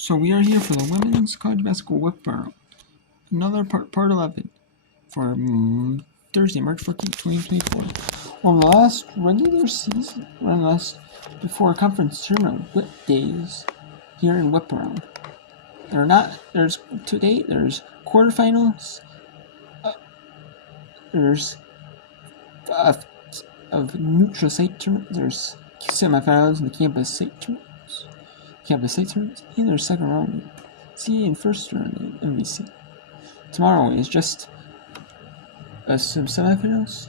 So we are here for the Women's College Basketball Whip Round. Another part 11 for Thursday, March 14th, 2024. On the last regular season, before conference tournament whip days here in Whip Round. There's quarterfinals, there's of neutral site tournament, there's semifinals in the campus site tournaments, and there's second round CA and first round in MVC. Tomorrow is just some semifinals.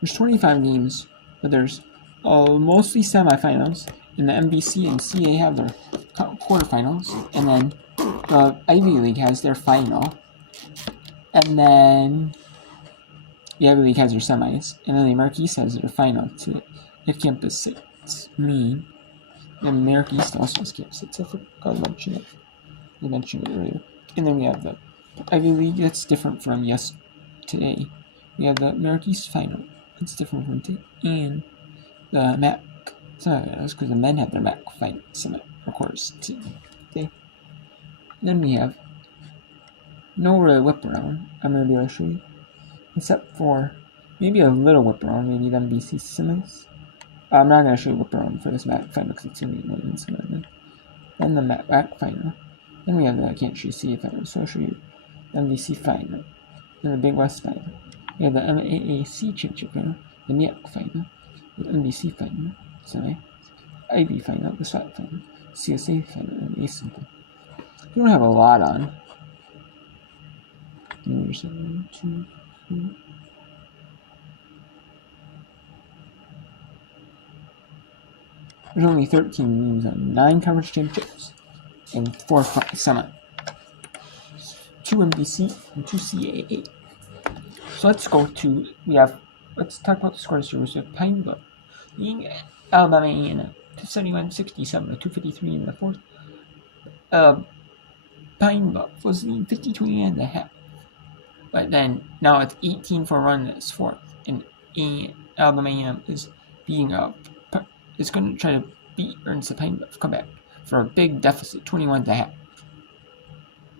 There's 25 games, but there's mostly semifinals, and the MVC and CA have their quarterfinals, and then the Ivy League has their final, and then the Ivy League has their semis, and then the America East has their final to hit campus sites. And America East also has campus sites. I forgot to mention it. I mentioned it earlier. And then we have the Ivy League. That's different from today. We have the America East final. It's different from today. And the MAC. Sorry, that's because the men have their MAC final semi quarters today. Then we have no really whip around. I'm gonna be able to show you, except for maybe a little whip around, maybe the MVC semis. I'm not gonna show you whip around for this MAC final because it's gonna be more than semi. Then the MAC final. Then we have the Can't You See final, so I'll show you the MVC final. Then the Big West final. We have the MAAC championship final, the MEAC final, the MVC final, semi, IB final, the SWAT final, CSA final, and A simple. We don't have a lot on. There's 1, 2, 3. There's only 13 games on 9 conference championships and 4 semi. 2 MVC and 2 CAA. So let's talk about the scores here. We have Pine Bluff leading Alabama A&M 271-67 to 253 in the fourth. Pine Bluff was leading 52.5, but then now it's 18 for a run in its fourth, and Alabama A&M is is going to try to beat Ernst Pine Bluff, come back for a big deficit, 21.5.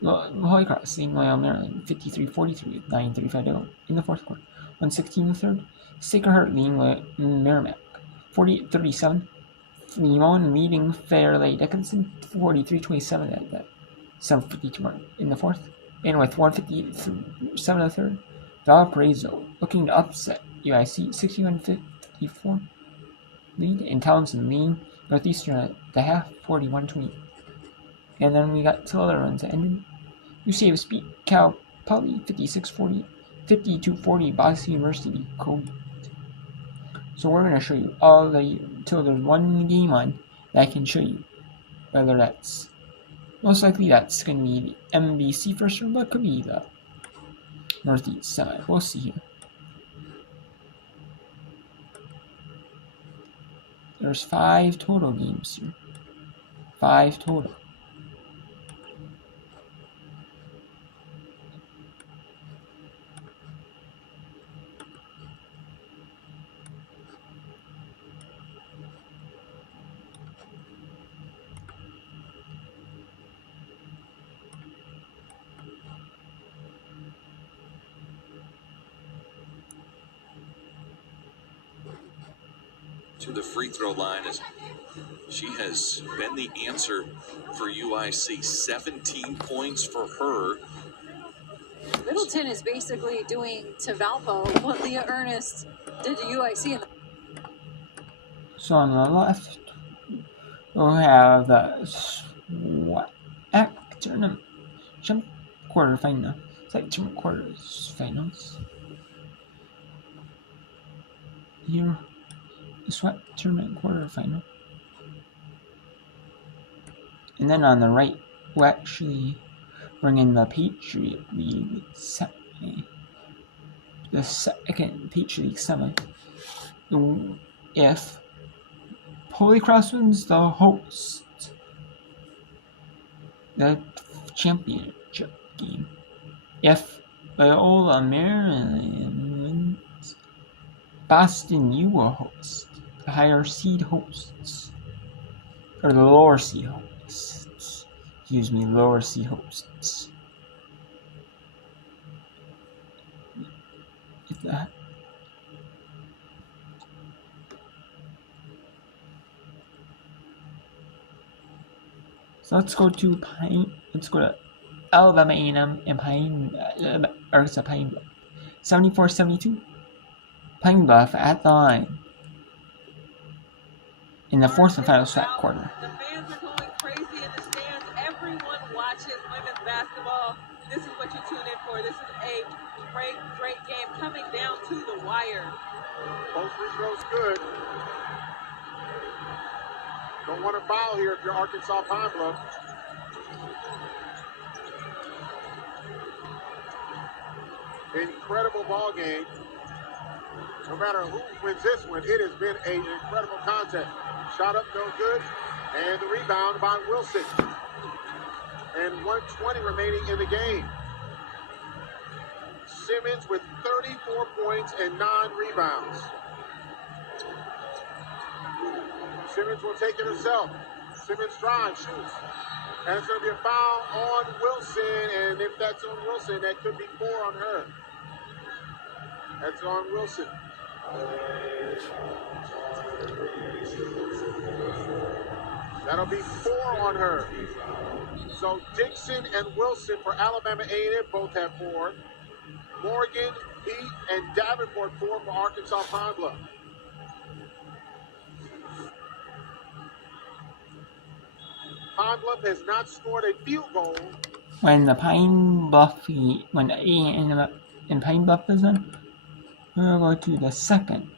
Holy Cross leading Loyola Maryland 53-43 with 9:35 to go in the fourth quarter. 1:16 in the third. Sacred Heart leading Merrimack 48-37. Limon leading Fairleigh Dickinson 43-27 at that 7:52 in the fourth. And with 1:57 in the third, Valparaiso looking to upset UIC 61-54 lead, and Townsend leading Northeastern at the half 41-20. And then we got 2 other runs that ended. UCF beat Cal Poly 56-40, 52-40, Boston University Code. So we're going to show you all until there's one game on that I can show you whether that's, most likely that's going to be the MVC first round, but it could be the Northeast semi. We'll see here. There's 5 total games here. 5 total. To the free throw line as she has been the answer for UIC. 17 points for her. Middleton is basically doing to Valpo what Leah Ernest did to UIC. So on the left, we'll have the SWAC tournament quarterfinal. It's like 2 quarters finals. Here, the SWAC tournament quarterfinal. And then on the right, we'll bring in the Patriot League semi. The second Patriot League semi. If Holy Cross wins the host, the championship game. If Loyola Maryland wins, Boston U will host. The higher seed hosts. Or the lower seed hosts. Excuse me, lower seed hosts. If that. So let's go to Alabama A&M and Arkansas Pine Bluff. 74-72. Pine Bluff at the line. In the fourth and final SWAC quarter. The fans are going crazy in the stands. Everyone watches women's basketball. This is what you tune in for. This is a great game coming down to the wire. Both free throws good. Don't want to foul here if you're Arkansas Pine Bluff. Incredible ball game. No matter who wins this one, it has been an incredible contest. Shot up, no good. And the rebound by Wilson. And 1:20 remaining in the game. Simmons with 34 points and 9 rebounds. Simmons will take it herself. Simmons drives, shoots. And it's going to be a foul on Wilson. And if that's on Wilson, that could be 4 on her. That's on Wilson. That'll be 4 on her. So Dixon and Wilson for Alabama A&M both have 4. Morgan, Pete, and Davenport 4 for Arkansas Pine Bluff. Pine Bluff has not scored a field goal. When A&M and Pine Bluff is in, we'll go to the second.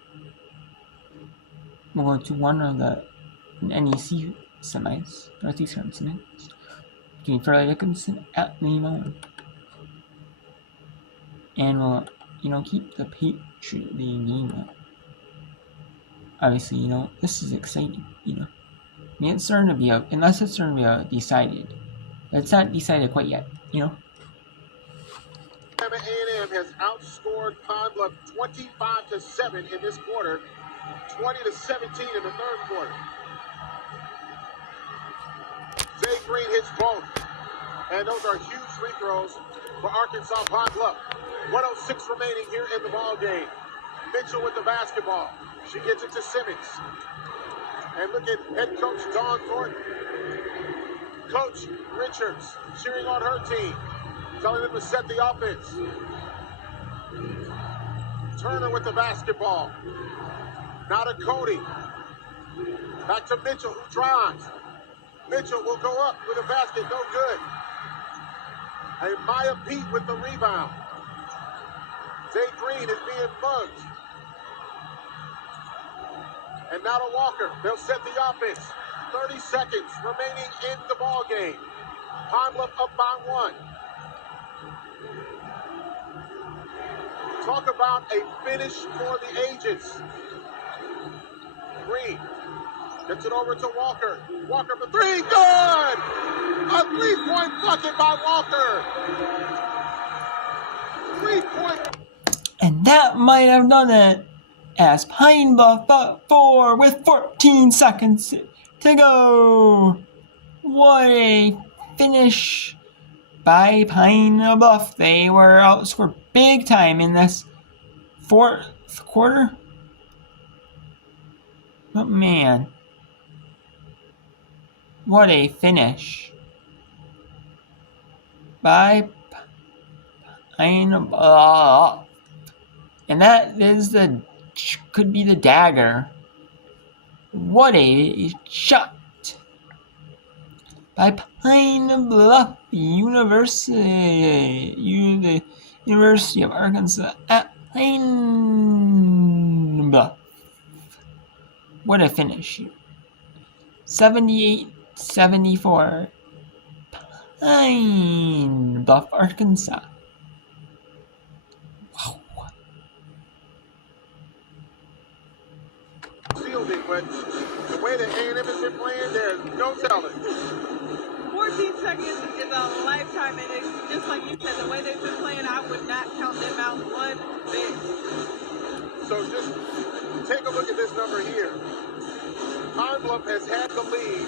We'll go to one of the NEC semis, Northeastern semis, between Fairleigh Dickinson at Limon. And we'll, keep the Patriot League game up. Obviously, this is exciting, I mean, it's starting to be unless it's starting to be decided. It's not decided quite yet, Alabama A&M has outscored Pine Bluff 25-7 in this quarter, 20-17 in the third quarter. Zay Green hits both, and those are huge free throws for Arkansas Pine Bluff. 1:06 remaining here in the ball game. Mitchell with the basketball. She gets it to Simmons. And look at head coach Dawn Thornton. Coach Richards cheering on her team, telling them to set the offense. Turner with the basketball. Now to Cody. Back to Mitchell, who drives. Mitchell will go up with a basket, no good. And Maya Pete with the rebound. Zay Green is being bugged. And now to Walker. They'll set the offense. 30 seconds remaining in the ball game. Pine Bluff up by 1. Talk about a finish for the ages. Green gets it over to Walker. Walker for 3, good! A 3-point bucket by Walker. 3-point. And that might have done it, as Pine Bluff up 4 with 14 seconds to go. What a finish by Pine Bluff. They were outscored big time in this fourth quarter. But man, what a finish by Pine Bluff. And that could be the dagger. What a shot by Pine Bluff University, the University of Arkansas at Pine Bluff. What a finish. 78-74. Pine Bluff, Arkansas. Wow. Fielding, but the way that A&M has been playing, there's no telling. 14 seconds is a lifetime, and it's just like you said, the way they've been playing, I would not count them out one bit. So just take a look at this number here. Pine Bluff has had the lead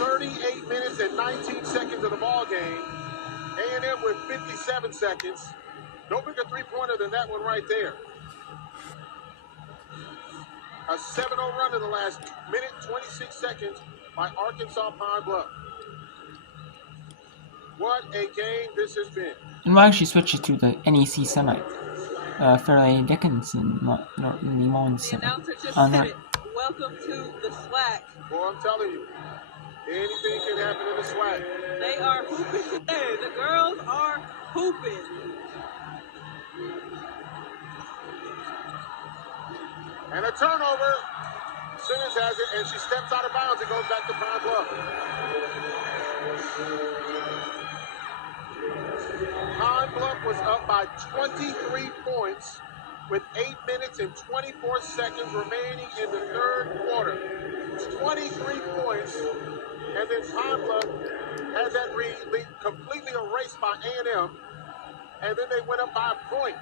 38 minutes and 19 seconds of the ball game. A&M with 57 seconds. No bigger three-pointer than that one right there. A 7-0 run in the last minute, 26 seconds by Arkansas Pine Bluff. What a game this has been. And we'll actually switch it to the NEC semi. Fairleigh Dickinson, Limon The semi. announcer just On said that. it. Welcome to the SWAC. Boy, I'm telling you, anything can happen in the SWAC. They are hooping today. The girls are hooping. And a turnover. Simmons has it, and she steps out of bounds. It goes back to Pine Bluff. Pine Bluff was up by 23 points with 8 minutes and 24 seconds remaining in the third quarter. 23 points, and then Pine Bluff had that lead completely erased by A&M, and then they went up by a point.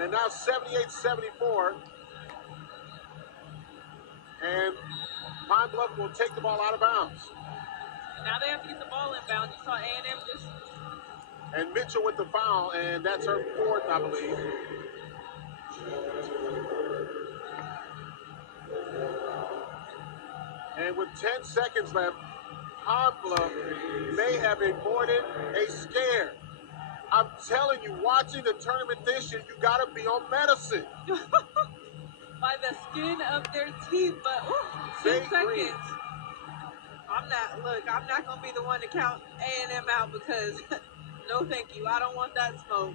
And now 78-74. And Pine Bluff will take the ball out of bounds. Now they have to get the ball inbound. You saw A&M just... And Mitchell with the foul, and that's her fourth, I believe. And with 10 seconds left, Pine Bluff may have avoided a scare. I'm telling you, watching the tournament this year, you got to be on medicine. by the skin of their teeth, but 10 seconds. I'm not going to be the one to count A&M out because no thank you. I don't want that smoke.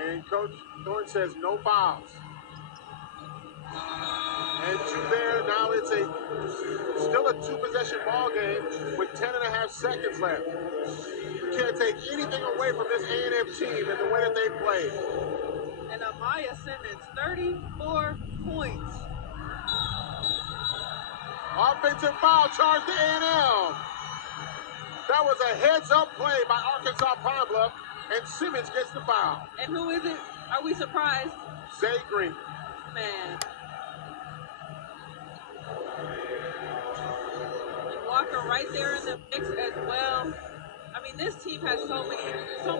And Coach Thorne says no fouls. And to there, now it's still a two-possession ball game with 10.5 seconds left. You can't take anything away from this A&M team and the way that they played. And Amaya Simmons, 34 points. Offensive foul charge to A&M. That was a heads-up play by Arkansas Pine Bluff, and Simmons gets the foul. And who is it? Are we surprised? Zay Green. Man. And Walker right there in the mix as well. I mean, this team has so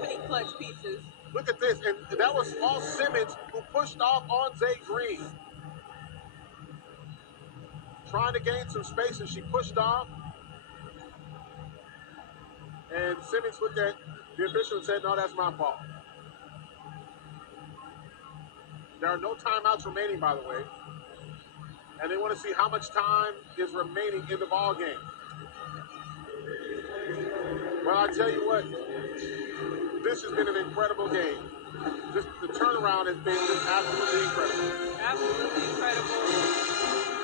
many clutch pieces. Look at this, and that was all Simmons who pushed off on Zay Green. Trying to gain some space, and she pushed off. And Simmons looked at the official and said, no, that's my fault. There are no timeouts remaining, by the way. And they want to see how much time is remaining in the ball game. Well, I tell you what, this has been an incredible game. Just the turnaround has been just absolutely incredible. Absolutely incredible.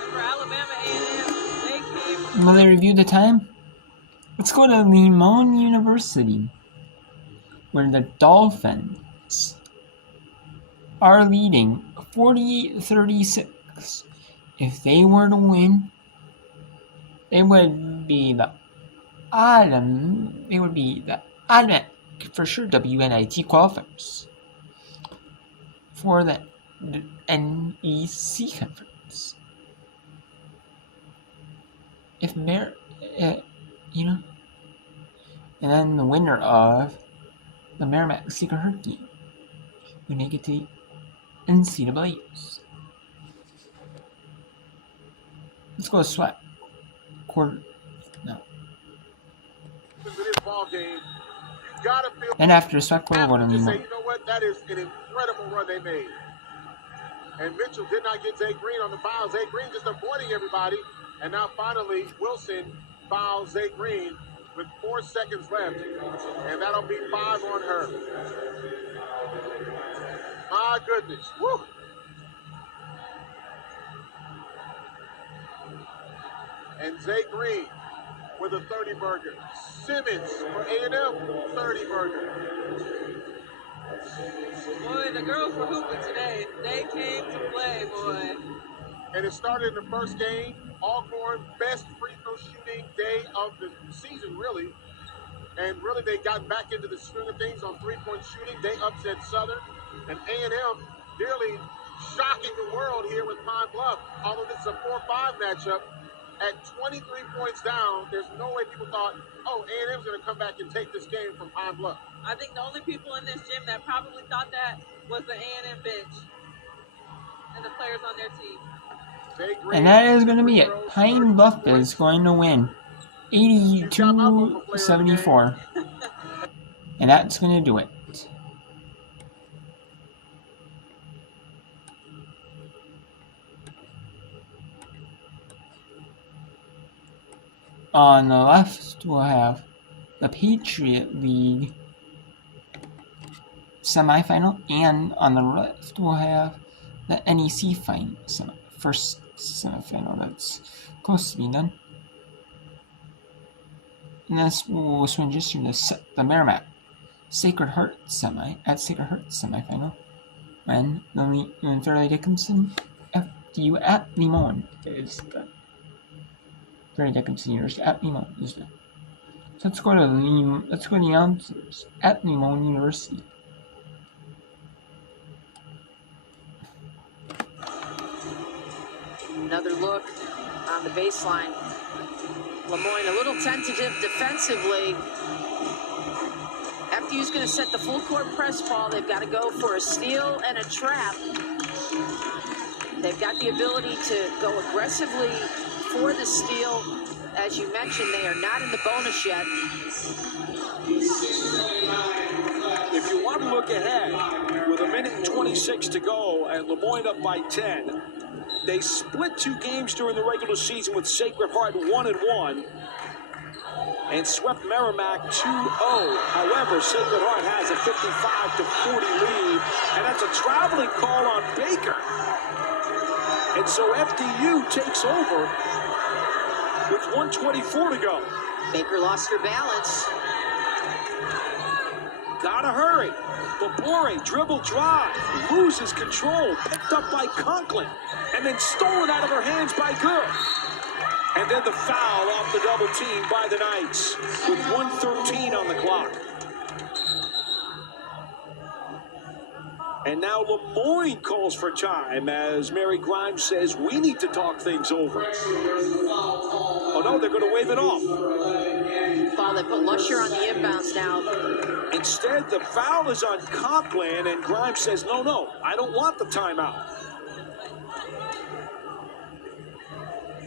And for Alabama A&M, they came. Will they review the time? Let's go to Limon University, where the Dolphins are leading 48-36. If they were to win, they would be the automatic for sure WNIT qualifiers for the NEC conference. If and then the winner of the Merrimack Seeker Herd game would make it to the NCAAs. Let's go to SWAT. Quarter. No. For this ball game, you gotta feel. And after SWAT quarter, we're going to say, Limon. you know what? That is an incredible run they made. And Mitchell did not get Zay Green on the foul. Zay Green just avoiding everybody. And now finally, Wilson fouls Zay Green with 4 seconds left. And that'll be 5 on her. My goodness. Woo! And Zay Green with a 30-burger. Simmons for A&M, 30-burger. Boy, the girls were hooping today. They came to play, boy. And it started in the first game. Alcorn, best free throw shooting day of the season, really. And really, they got back into the swing of things on three-point shooting. They upset Southern. And A&M nearly shocking the world here with Pine Bluff. Although this is a 4-5 matchup, at 23 points down, there's no way people thought, oh, A&M's going to come back and take this game from Pine Bluff. I think the only people in this gym that probably thought that was the A&M bench and the players on their team. And that is going to be it. Pine Bluff is going to win 82-74. And that's going to do it. On the left, we'll have the Patriot League semifinal, and on the left, we'll have the NEC first semifinal that's close to being done. And then we'll switch to the Merrimack Sacred Heart semifinal, when the Fairleigh Dickinson FDU at Limon is done. Fairleigh Dickinson University at Limon is done. So let's go to the announcers at Limon University. Another look on the baseline. Lemoyne a little tentative defensively. FDU's going to set the full court press ball. They've got to go for a steal and a trap. They've got the ability to go aggressively for the steal. As you mentioned, they are not in the bonus yet. If you want to look ahead, with 1:26 to go and Lemoyne up by 10, they split 2 games during the regular season with Sacred Heart 1-1 and swept Merrimack 2-0. However, Sacred Heart has a 55-40 lead, and that's a traveling call on Baker. And so FDU takes over with 1:24 to go. Baker lost her balance. Gotta hurry. Babore dribble drive, loses control, picked up by Conklin, and then stolen out of her hands by Good. And then the foul off the double team by the Knights with 1:13 on the clock. And now Lemoyne calls for time as Mary Grimes says, we need to talk things over. Oh no, they're going to wave it off. Ball, they put Lusher on the inbounds now. Instead, the foul is on Conklin, and Grimes says, no, I don't want the timeout.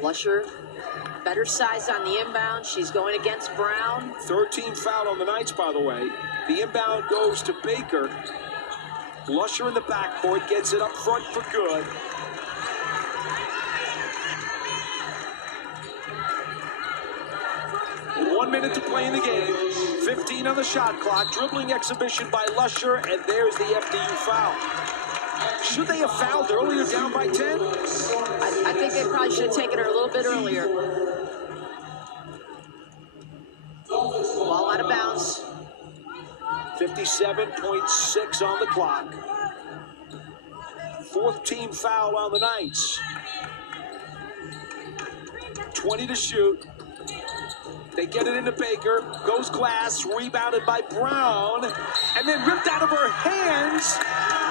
Lusher, better size on the inbound. She's going against Brown. 13 foul on the Knights, by the way. The inbound goes to Baker. Lusher in the backcourt gets it up front for Good. With 1 minute to play in the game, 15 on the shot clock, dribbling exhibition by Lusher, and there's the FDU foul. Should they have fouled earlier down by 10? I think they probably should have taken her a little bit earlier. Ball out of bounds. 57.6 on the clock. 4th team foul on the Knights. 20 to shoot. They get it into Baker. Goes glass, rebounded by Brown, and then ripped out of her hands.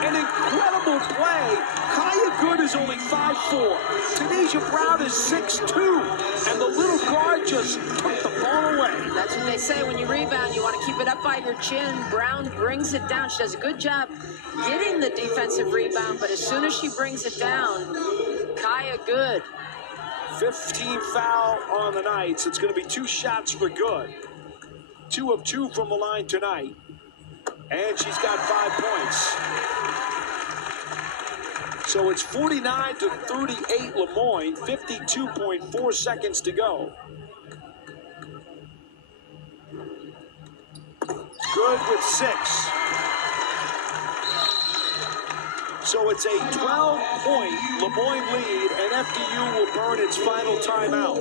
An incredible play. Kaya Good is only 5'4". Tanisha Brown is 6'2", and the little guard just took the ball away. That's what they say when you rebound. You want to keep it up by your chin. Brown brings it down. She does a good job getting the defensive rebound, but as soon as she brings it down, Kaya Good. 15 foul on the Knights. It's going to be 2 shots for Good. 2 of 2 from the line tonight. And she's got 5 points. So it's 49-38 Lemoyne, 52.4 seconds to go. Good with 6. So it's a 12-point LeMoyne lead, and FDU will burn its final timeout.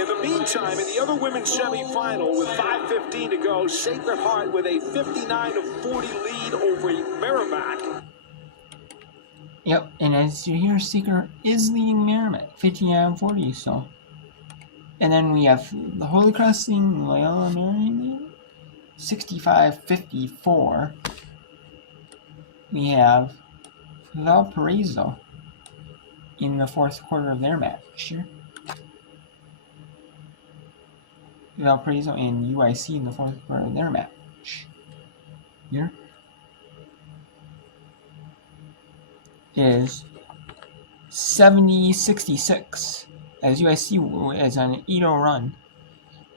In the meantime, in the other women's semifinal, with 5:15 to go, Sacred Heart with a 59-40 lead over Merrimack. Yep, and as you hear, Seeker is leading Merrimack 59-40. So, and then we have the Holy Cross leading Loyola Marymount 65-54. We have Valparaiso in the fourth quarter of their match here. Valparaiso and UIC in the fourth quarter of their match here is 70-66 as UIC is on an 8-0 run.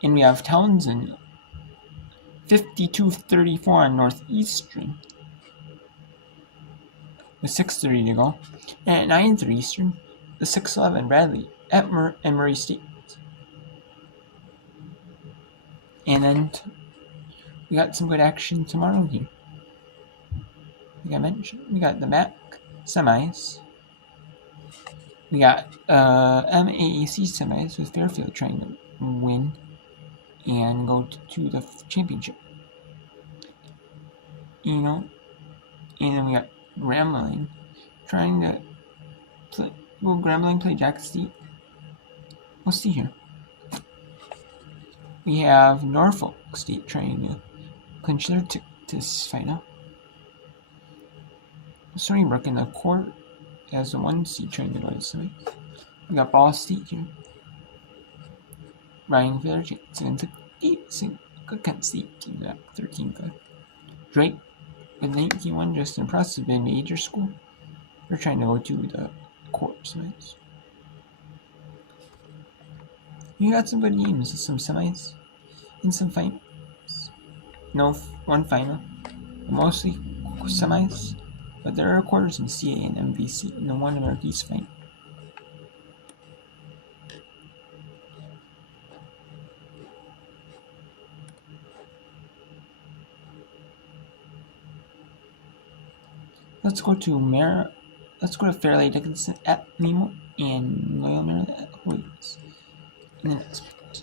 And we have Townsend 52-34 on Northeastern with 6:30 to go. And at 9:30 Eastern, the 6-11 Bradley at Murray State. And then we got some good action tomorrow here. Like I mentioned, we got the MAC semis. We got MAAC semis with Fairfield trying to win and go to the championship. You know, and then we got Grambling trying to play. Will Grambling play Jackson State? We'll see here. We have Norfolk State trying to clinch their ticket to this final. Stony Brook in the court as the 1 seed trying to go to the semis. We got Ball State here. Ryan for their chance against the Kent State team at 13th. Drake with 19-1, just impressive in major school. They're trying to go to the court semis. You got some good games, some semis, and some finals. No, one final, mostly semis, but there are quarters in CA and MVC, and the one Northeast final. Let's go to Fairleigh Dickinson at Nemo and Loyola Maryland at Holy Cross in the next match.